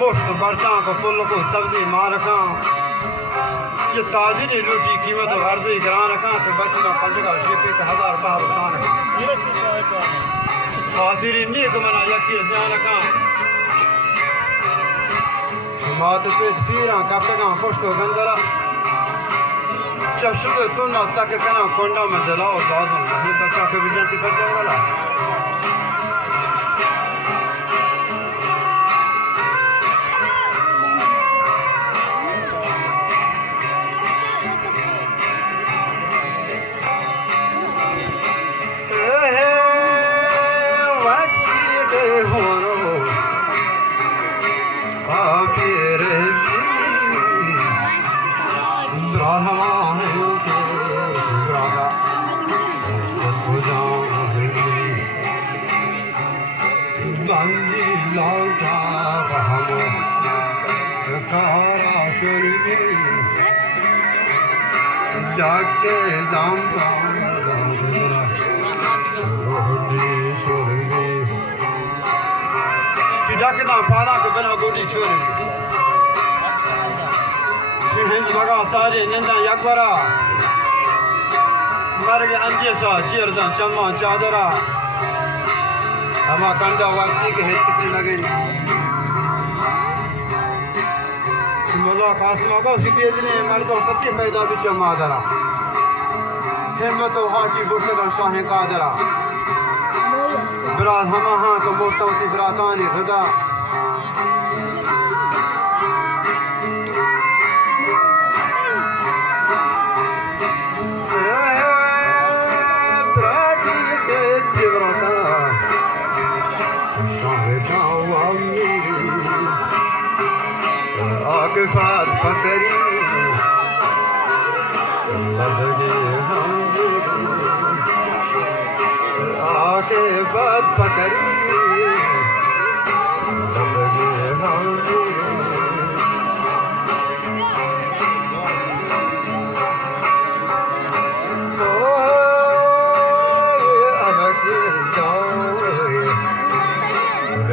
मुफ्त बर्चा को पुल को सब्जी मां रखा ये ताजरी लूटी कीमत अर्जी ग्रां रखा तो बचना पंजगा शिपी 1000 बाहर स्थान हाजिरी नीक मना यकी ध्यान रखा मात पे पीरा कपड़ा पुष्ट गंदरा चशुद तो ना सके कना कोंडा में दलाओ बाजू नहीं बच्चा के विजंती बच्चा वाला जाके दाम जाके दाम पाला के बना गोली छोड़ हिंद मगा सारे निंदा यकबरा मरगे अंदेशा चीरदा चम्मा चादरा हमा कंडा वापसी के हित किसी लगे मोला कासमा को सिपेजने मर्दों पच्ची पैदा बिच मादरा हिम्मत हाटी बुरसे का शाह कादरा बरात हमा हां तो मोता उती बरातानी खुदा आकफात पकड़ी बदले हम आके बात पकड़ी बदले हम तो अलग जाओ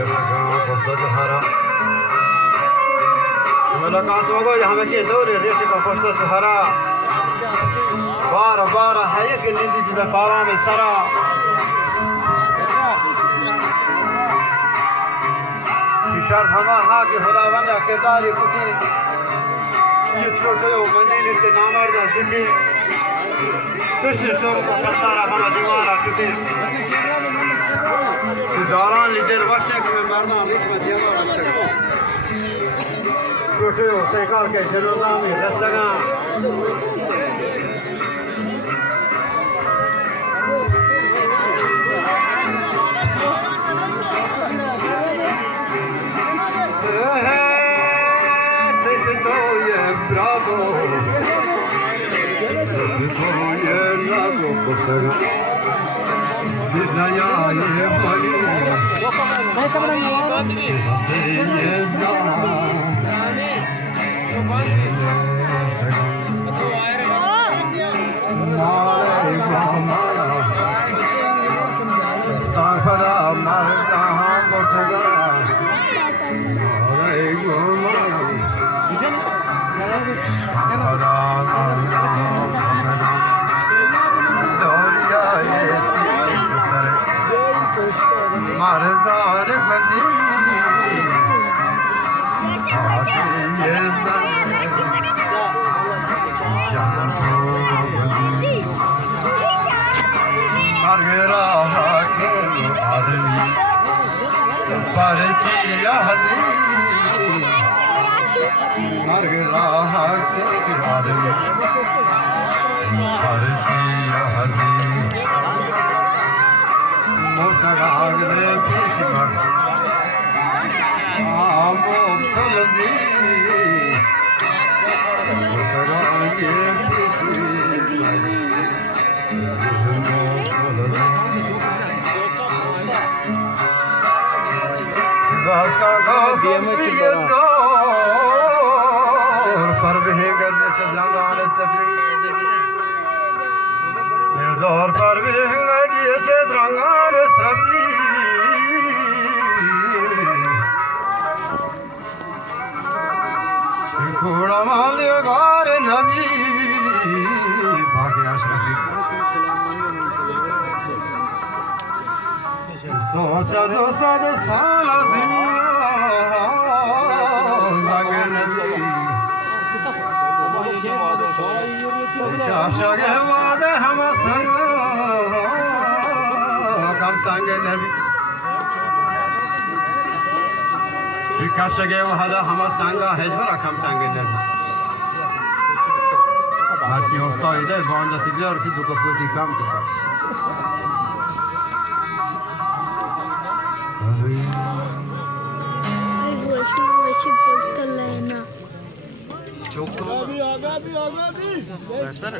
लगा बसत हरा लगा सोगो यहाँ के दौरे रेसे का पोस्टर हरा बार बार है कि नींदी दी पावा में सरा शिशा हमा हा के खुदावंद किरदारी कुती ये छोटे मंदिर से नामर्दा दिखे कृष्ण सोम को करतारा हमा दीवारा सुते जारान लीडर वर्षे में मरना मुझ में दिया वर्षे छोटे हो साइकिल के जरोजा में रस लगा तो ये ब्रावो तो ये नागो कोसगा दिलाया ये बनी ये जान साफरा मरता बोठगा मरदार बजी मरगरा के आदमी परचिया हसी मरगरा के आदमी परचिया हसी मोटरागले पीछमर आमो फलजी मोटरागे पीछमर घास का घास पर भेगर से जंगाल सफरी दौर पर भेगर से जंगाल सफरी Kuramal yagare nabi bhagya shri socha do sad sala zinna zage nabi kashage wade hum sang kam sang nabi kashage wade hum sang hejbara kam sang nabi Maci ostaydı, bu anda biliyor ki bu kapıyı kam tutar. Çok doğru. Abi. Versene.